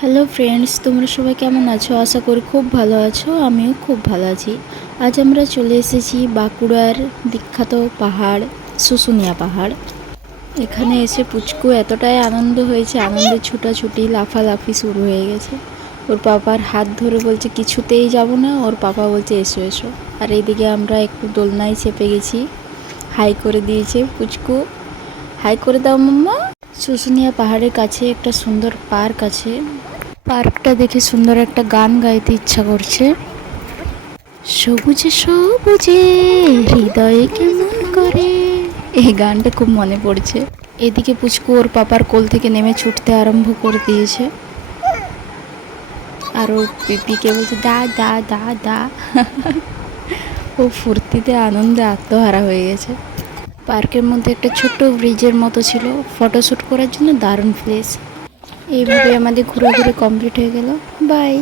Hello friends তোমরা সবাই কেমন আছো? আশা করি খুব ভালো আছো। আমিও খুব ভালো আছি। আজ আমরা চলে এসেছি বাঁকুড়ার বিখ্যাত পাহাড়, শুশুনিয়া পাহাড়। এখানে এসে পুচকু এতটাই আনন্দ হয়েছে, আনন্দে ছুটাছুটি, লাফালাফি শুরু হয়ে গেছে। ওর পাপার হাত ধরে বলছে, কিছুতেই যাব না। ওর পাপা বলছে, এসো এসো। আর এইদিকে আমরা একটু দোলনায় চেপে গেছি। হাই করে দিয়েছে পুচকু। হাই করে দাও, মাম্মা। শুশুনিয়া পাহাড়ের কাছে একটা সুন্দর পার্ক আছে। পার্কটা দেখে সুন্দর একটা গান গাইতে ইচ্ছা করছে। সবুজে সবুজে, হৃদয়ে কেমন করে। এই গানটা খুব মনে পড়ছে। এদিকে পুচকু ওর পাপার কোল থেকে নেমে ছুটতে আরম্ভ করে দিয়েছে। আর ও পিপিকে বলছে, দা দা দা দা। ও ফুর্তিতে আনন্দে আত্মহারা হয়ে গেছে। পার্কের মধ্যে একটা ছোট্ট ব্রিজের মতো ছিল। ফটোশ্যুট করার জন্য দারুণ প্লেস এইভাবে আমাদের ঘুরে ঘুরে কমপ্লিট হয়ে গেল। বাই